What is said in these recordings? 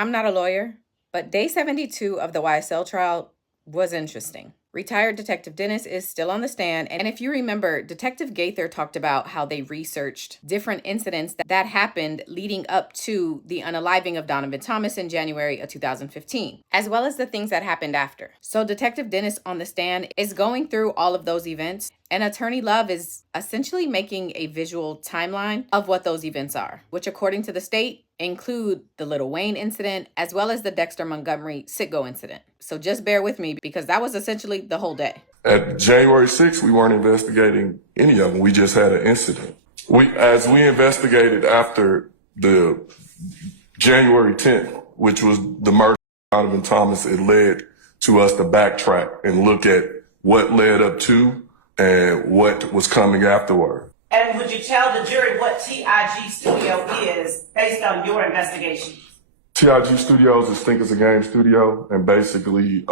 I'm not a lawyer, but day 72 of the YSL trial was interesting. Retired Detective Dennis is still on the stand, and if you remember, Detective Gaither talked about how they researched different incidents that happened leading up to the unaliving of Donovan Thomas in January of 2015, as well as the things that happened after. So Detective Dennis on the stand is going through all of those events, and Attorney Love is essentially making a visual timeline of what those events are, which according to the state include the Lil Wayne incident, as well as the Dexter Montgomery Citgo incident. So just bear with me because that was essentially the whole day. At January 6th, we weren't investigating any of them. We just had an incident. As we investigated after the January 10th, which was the murder of Donovan Thomas, it led to us to backtrack and look at what led up to and what was coming afterward. And would you tell the jury what TIG Studio is based on your investigation? TIG Studios is Think It's a Game studio, and basically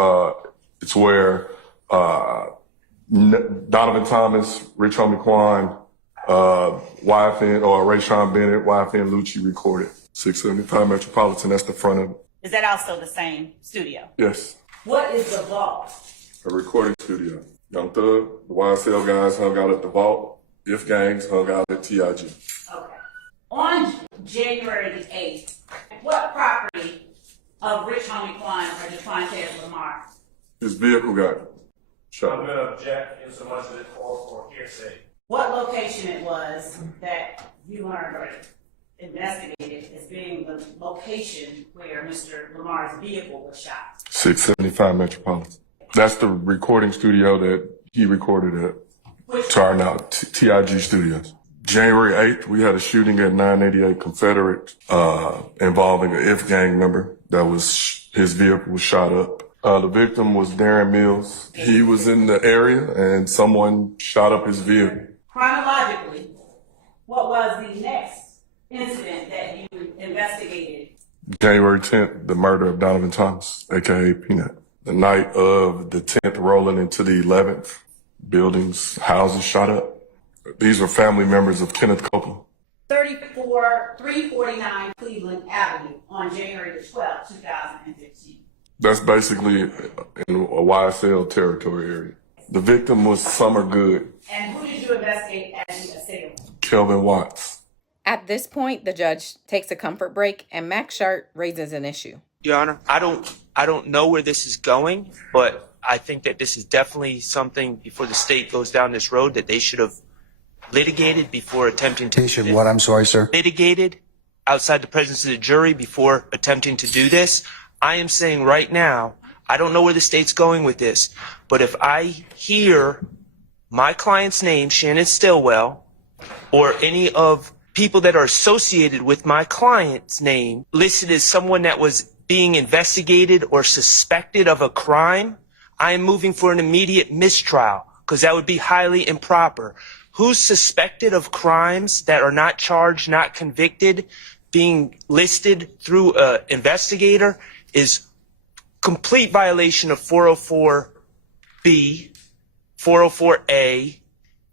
it's where Donovan Thomas, Rich Homie Quan, YFN, or Rayshawn Bennett, YFN Lucci recorded. 675 Metropolitan, that's the front of it. Is that also the same studio? Yes. What is the vault? A recording studio. Young Thug, the YSL guys hung out at the vault. If gangs hung out at TIG. Okay. On January the 8th, what property of Rich Homie Quan or DeQuantes Lamar? His vehicle got shot. I'm going to object in so much as it calls for hearsay. What location it was that you learned or investigated as being the location where Mr. Lamar's vehicle was shot? 675 Metropolitan. That's the recording studio that he recorded at. Starting out, TIG Studios. January 8th, we had a shooting at 988 Confederate involving an If gang member. That was, his vehicle was shot up. The victim was Darren Mills. He was in the area and someone shot up his vehicle. Chronologically, what was the next incident that you investigated? January 10th, the murder of Donovan Thomas, aka Peanut. The night of the 10th rolling into the 11th. Buildings, houses shot up. These are family members of Kenneth Copeland. 349 Cleveland Avenue on January the 12th, 2015. That's basically in a YSL territory area. The victim was Summer Good. And who did you investigate as the assailant? Kelvin Watts. At this point, the judge takes a comfort break and Max Shart raises an issue. Your Honor, I don't know where this is going, but I think that this is definitely something before the state goes down this road that they should have litigated before attempting to What? I'm sorry, sir. Litigated outside the presence of the jury before attempting to do this. I am saying right now, I don't know where the state's going with this, but if I hear my client's name, Shannon Stillwell, or any of people that are associated with my client's name listed as someone that was being investigated or suspected of a crime, I am moving for an immediate mistrial because that would be highly improper. Who's suspected of crimes that are not charged, not convicted, being listed through an investigator is complete violation of 404B, 404A,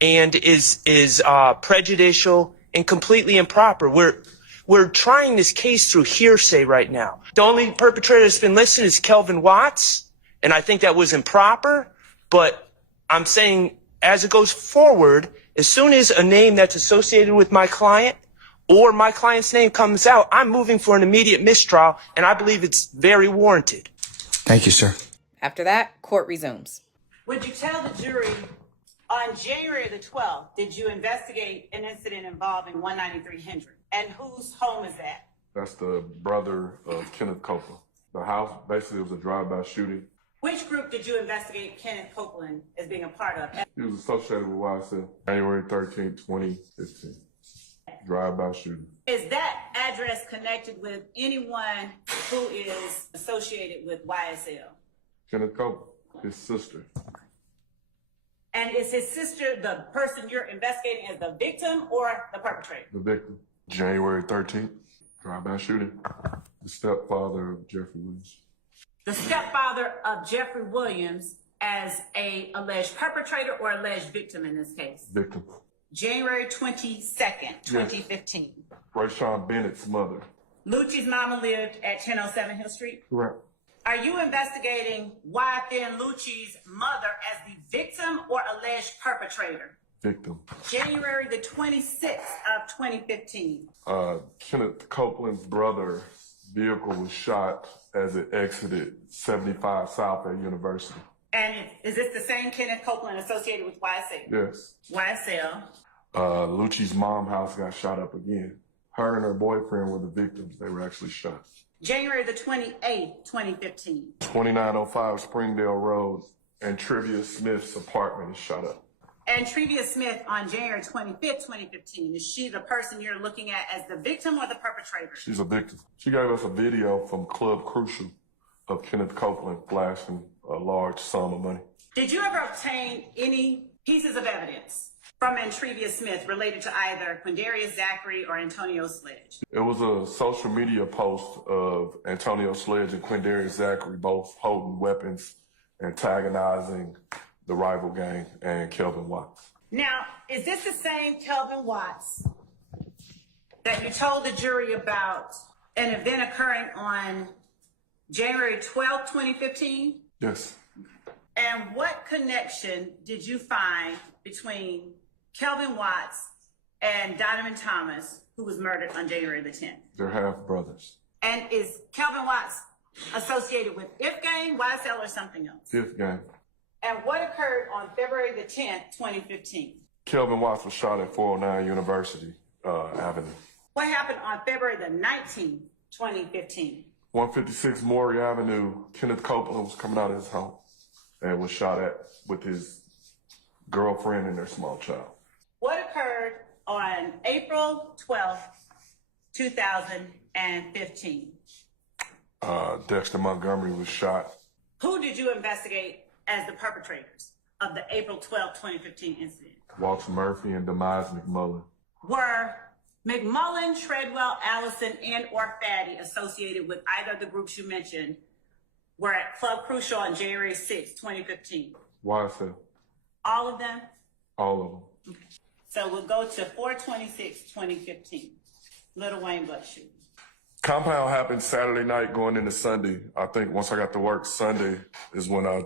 and is prejudicial and completely improper. We're trying this case through hearsay right now. The only perpetrator that's been listed is Kelvin Watts. And I think that was improper, but I'm saying as it goes forward, as soon as a name that's associated with my client or my client's name comes out, I'm moving for an immediate mistrial, and I believe it's very warranted. Thank you, sir. After that, court resumes. Would you tell the jury on January the 12th, did you investigate an incident involving 193 Hendrick? And whose home is that? That's the brother of Kenneth Copeland. The house basically was a drive-by shooting. Which group did you investigate Kenneth Copeland as being a part of? He was associated with YSL. January 13th, 2015. Drive-by shooting. Is that address connected with anyone who is associated with YSL? Kenneth Copeland, his sister. And is his sister the person you're investigating as the victim or the perpetrator? The victim. January 13th, drive-by shooting. The stepfather of Jeffrey Williams. The stepfather of Jeffrey Williams as a alleged perpetrator or alleged victim in this case? Victim. January 22nd, 2015. Rayshawn Bennett's mother. Lucci's mama lived at 1007 Hill Street. Correct. Are you investigating why then Lucci's mother as the victim or alleged perpetrator? Victim. January the 26th of 2015. Kenneth Copeland's brother's vehicle was shot as it exited 75 South at University. And is this the same Kenneth Copeland associated with YSL? Yes. YSL. Lucci's mom house got shot up again. Her and her boyfriend were the victims. They were actually shot. January the 28th, 2015. 2905 Springdale Road and Trivia Smith's apartment is shot up. And Trivia Smith on January 25th, 2015. Is she the person you're looking at as the victim or the perpetrator? She's a victim. She gave us a video from Club Crucial of Kenneth Copeland flashing a large sum of money. Did you ever obtain any pieces of evidence from Trivia Smith related to either Quindarius Zachary or Antonio Sledge? It was a social media post of Antonio Sledge and Quindarius Zachary both holding weapons, antagonizing the rival gang and Kelvin Watts. Now, is this the same Kelvin Watts that you told the jury about an event occurring on January 12th, 2015? Yes. And what connection did you find between Kelvin Watts and Donovan Thomas, who was murdered on January the 10th? They're half brothers. And is Kelvin Watts associated with If Gang, YSL, or something else? Fifth gang. And what occurred on February the 10th, 2015? Kelvin Watts was shot at 409 University Avenue. What happened on February the 19th, 2015? 156 Maury Avenue, Kenneth Copeland was coming out of his home and was shot at with his girlfriend and their small child. What occurred on April 12th, 2015? Dexter Montgomery was shot. Who did you investigate as the perpetrators of the April 12th, 2015 incident? Walter Murphy and Demise McMullen. Were McMullen, Treadwell, Allison, and or Fatty associated with either of the groups you mentioned were at Club Crucial on January 6th, 2015? YSL. All of them? All of them. Okay. So we'll go to 4/26/2015. Little Wayne Buck shooting. Compound happened Saturday night going into Sunday. I think once I got to work Sunday is when I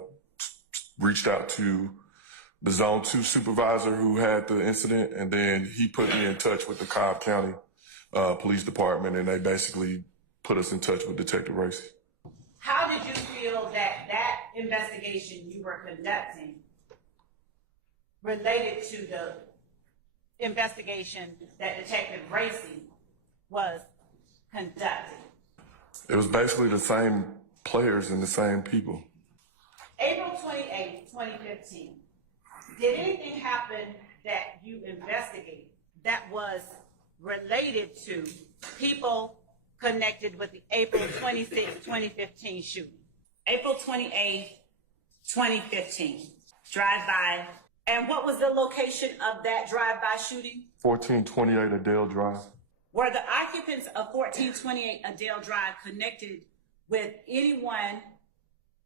reached out to the Zone 2 supervisor who had the incident, and then he put me in touch with the Cobb County Police Department, and they basically put us in touch with Detective Racy. How did you feel that investigation you were conducting related to the investigation that Detective Racy was conducting? It was basically the same players and the same people. April 28th, 2015. Did anything happen that you investigated that was related to people connected with the April 26th, 2015 shooting? April 28th, 2015. Drive-by. And what was the location of that drive-by shooting? 1428 Adele Drive. Were the occupants of 1428 Adele Drive connected with anyone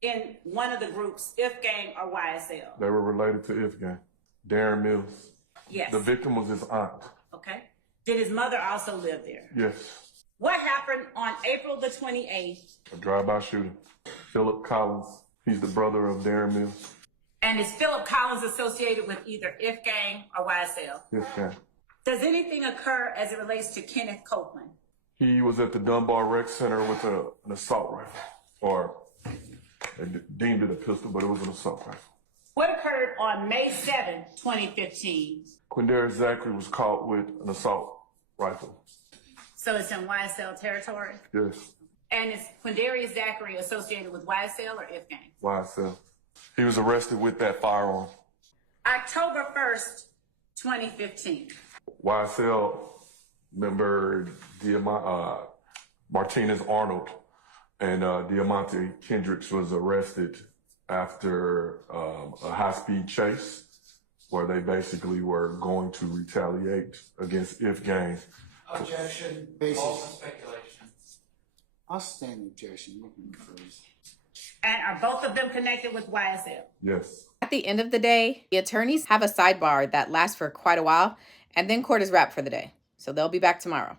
in one of the groups, If Gang or YSL? They were related to If Gang. Darren Mills. Yes. The victim was his aunt. Okay. Did his mother also live there? Yes. What happened on April the 28th? A drive-by shooting. Philip Collins. He's the brother of Darren Mills. And is Philip Collins associated with either If Gang or YSL? If Gang. Does anything occur as it relates to Kenneth Copeland? He was at the Dunbar Rec Center with an assault rifle, or they deemed it a pistol, but it was an assault rifle. What occurred on May 7th, 2015? Quindarius Zachary was caught with an assault rifle. So it's in YSL territory? Yes. And is Quindarius Zachary associated with YSL or If Gang? YSL. He was arrested with that firearm. October 1st, 2015. YSL member Martinez Arnold and Diamante Kendricks was arrested after a high-speed chase where they basically were going to retaliate against If Gang. Objection. False speculation. I'll stand the objection. Looking first. And are both of them connected with YSL? Yes. At the end of the day, the attorneys have a sidebar that lasts for quite a while, and then court is wrapped for the day. So they'll be back tomorrow.